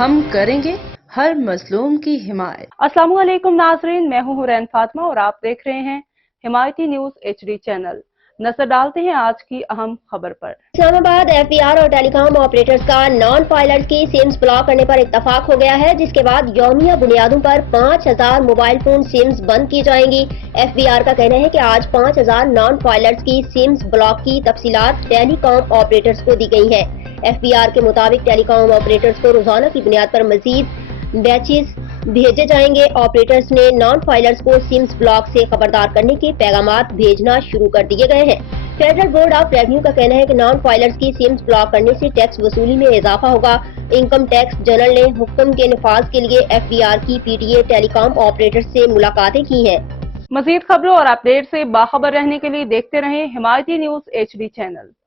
ہم کریں گے ہر مظلوم کی حمایت۔ السلام علیکم ناظرین، میں ہوں حورین فاطمہ اور آپ دیکھ رہے ہیں حمایتی نیوز HD چینل۔ نظر ڈالتے ہیں آج کی اہم خبر پر۔ اسلام آباد FBR اور ٹیلی کام آپریٹرز کا نان فائلرز کی سمز بلاک کرنے پر اتفاق ہو گیا ہے، جس کے بعد یومیہ بنیادوں پر 5000 موبائل فون سمز بند کی جائیں گی۔ FBR کا کہنا ہے کہ آج 5000 نان فائلرز کی سمز بلاک کی تفصیلات ٹیلی کام آپریٹرز کو دی گئی ہیں۔ FBR کے مطابق ٹیلی کام آپریٹرز کو روزانہ کی بنیاد پر مزید بیچز بھیجے جائیں گے۔ آپریٹرز نے نان فائلرز کو سمز بلاک سے خبردار کرنے کے پیغامات بھیجنا شروع کر دیے گئے ہیں۔ فیڈرل بورڈ آف ریونیو کا کہنا ہے کہ نان فائلرز کی سمز بلاک کرنے سے ٹیکس وصولی میں اضافہ ہوگا۔ انکم ٹیکس جنرل نے حکم کے نفاذ کے لیے FBR کی PTA ٹیلی کام آپریٹرز سے ملاقاتیں کی ہیں۔ مزید خبروں اور اپڈیٹ سے باخبر رہنے کے لیے دیکھتے رہیں حمایتی نیوز HD چینل۔